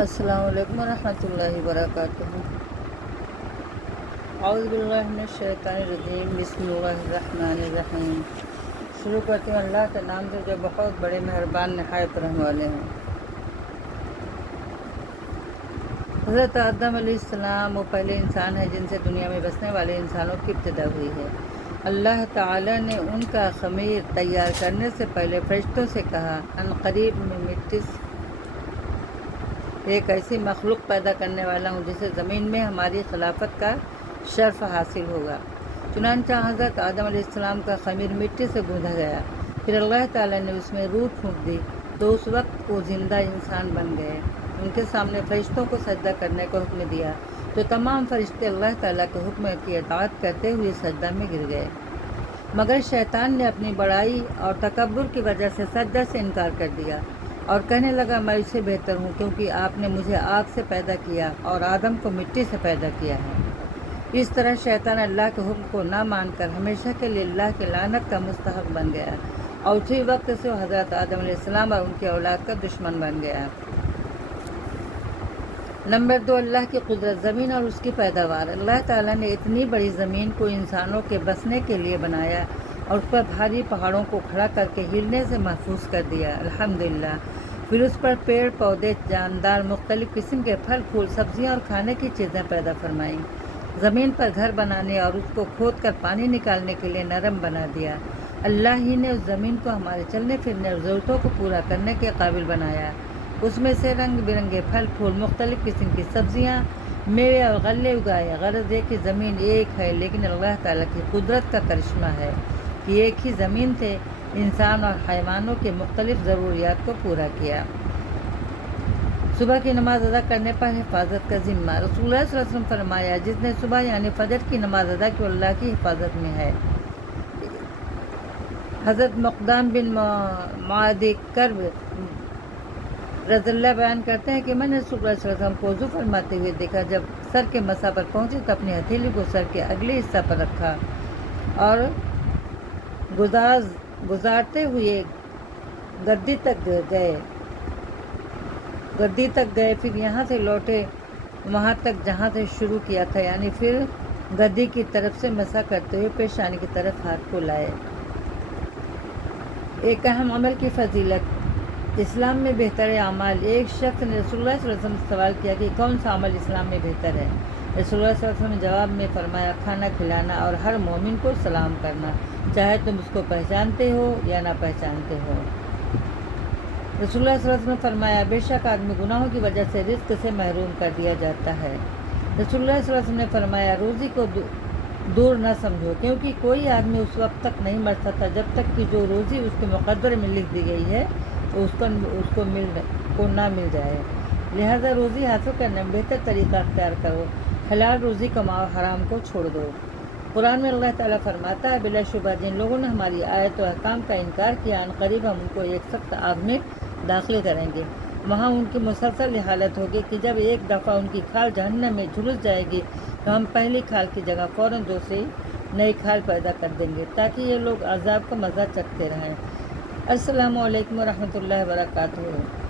السلام علیکم ورحمۃ اللہ وبرکاتہ۔ اعوذ باللہ من الشیطان الرجیم، بسم اللہ الرحمن الرحیم۔ شروع کرتی ہوں اللہ کے نام سے جو بہت بڑے مہربان نہایت رحم والے ہیں۔ حضرت آدم علیہ السلام وہ پہلے انسان ہیں جن سے دنیا میں بسنے والے انسانوں کی ابتدا ہوئی ہے۔ اللہ تعالی نے ان کا خمیر تیار کرنے سے پہلے فرشتوں سے کہا، ان قریب میں مٹی ایک ایسی مخلوق پیدا کرنے والا ہوں جسے زمین میں ہماری خلافت کا شرف حاصل ہوگا۔ چنانچہ حضرت آدم علیہ السلام کا خمیر مٹی سے گوندھا گیا، پھر اللہ تعالیٰ نے اس میں روح پھونک دی تو اس وقت وہ زندہ انسان بن گئے۔ ان کے سامنے فرشتوں کو سجدہ کرنے کا حکم دیا تو تمام فرشتے اللہ تعالیٰ کے حکم کی اطاعت کرتے ہوئے سجدہ میں گر گئے، مگر شیطان نے اپنی بڑائی اور تکبر کی وجہ سے سجدہ سے انکار کر دیا اور کہنے لگا، میں اس سے بہتر ہوں کیونکہ آپ نے مجھے آگ سے پیدا کیا اور آدم کو مٹی سے پیدا کیا ہے۔ اس طرح شیطان اللہ کے حکم کو نہ مان کر ہمیشہ کے لیے اللہ کی لعنت کا مستحق بن گیا اور اسی وقت سے وہ حضرت آدم علیہ السلام اور ان کی اولاد کا دشمن بن گیا۔ نمبر 2، اللہ کی قدرت، زمین اور اس کی پیداوار۔ اللہ تعالیٰ نے اتنی بڑی زمین کو انسانوں کے بسنے کے لیے بنایا اور اس پر بھاری پہاڑوں کو کھڑا کر کے ہلنے سے محفوظ کر دیا، الحمدللہ۔ پھر اس پر پیڑ پودے، جاندار، مختلف قسم کے پھل پھول، سبزیاں اور کھانے کی چیزیں پیدا فرمائیں۔ زمین پر گھر بنانے اور اس کو کھود کر پانی نکالنے کے لیے نرم بنا دیا۔ اللہ ہی نے اس زمین کو ہمارے چلنے پھرنے اور ضرورتوں کو پورا کرنے کے قابل بنایا۔ اس میں سے رنگ برنگے پھل پھول، مختلف قسم کی سبزیاں، میوے اور غلے اگائے۔ غرض یہ کہ زمین ایک ہے، لیکن اللہ تعالیٰ کی قدرت کا کرشمہ ہے کہ ایک ہی زمین سے انسان اور حیوانوں کے مختلف ضروریات کو پورا کیا۔ صبح کی نماز ادا کرنے پر حفاظت کا ذمہ۔ رسول اللہ صلی اللہ علیہ وسلم فرمایا، جس نے صبح یعنی فجر کی نماز ادا کی اللہ کی حفاظت میں ہے۔ حضرت مقدام بن معدی کرب رضی اللہ بیان کرتے ہیں کہ میں نے رسول اللہ صلی اللہ علیہ وسلم کو وضو فرماتے ہوئے دیکھا۔ جب سر کے مسا پر پہنچے تو اپنی ہتھیلی کو سر کے اگلے حصہ پر رکھا اور گزارتے ہوئے گدی تک گئے، پھر یہاں سے لوٹے وہاں تک جہاں سے شروع کیا تھا، یعنی پھر گدی کی طرف سے مسا کرتے ہوئے پیشانی کی طرف ہاتھ کو لائے۔ ایک اہم عمل کی فضیلت۔ اسلام میں بہتر اعمال۔ ایک شخص نے رسول اللہ صلی اللہ علیہ وسلم سے سوال کیا کہ کون سا عمل اسلام میں بہتر ہے؟ رسول اللہ صلی اللہ علیہ وسلم نے جواب میں فرمایا، کھانا کھلانا اور ہر مومن کو سلام کرنا، چاہے تم اس کو پہچانتے ہو یا نہ پہچانتے ہو۔ رسول اللہ صلی اللہ علیہ وسلم نے فرمایا، بے شک آدمی گناہوں کی وجہ سے رزق سے محروم کر دیا جاتا ہے۔ رسول اللہ صلی اللہ علیہ وسلم نے فرمایا، روزی کو دور نہ سمجھو، کیونکہ کوئی آدمی اس وقت تک نہیں مر سکتا جب تک کہ جو روزی اس کے مقدر میں لکھ دی گئی ہے تو اس کو نہ مل جائے۔ لہذا روزی حاصل کرنے میں بہتر طریقہ اختیار کرو، حلال روزی کماؤ، حرام کو چھوڑ دو۔ قرآن میں اللہ تعالیٰ فرماتا ہے، بلا شبہ جن لوگوں نے ہماری آیت و احکام کا انکار کیا، ان قریب ہم ان کو ایک سخت آگ میں داخل کریں گے، وہاں ان کی مسلسل یہ حالت ہوگی کہ جب ایک دفعہ ان کی کھال جہنم میں جھلس جائے گی تو ہم پہلی کھال کی جگہ فوراً دوسری نئی کھال پیدا کر دیں گے تاکہ یہ لوگ عذاب کا مزہ چکھتے رہیں۔ السلام علیکم ورحمۃ اللہ وبرکاتہ۔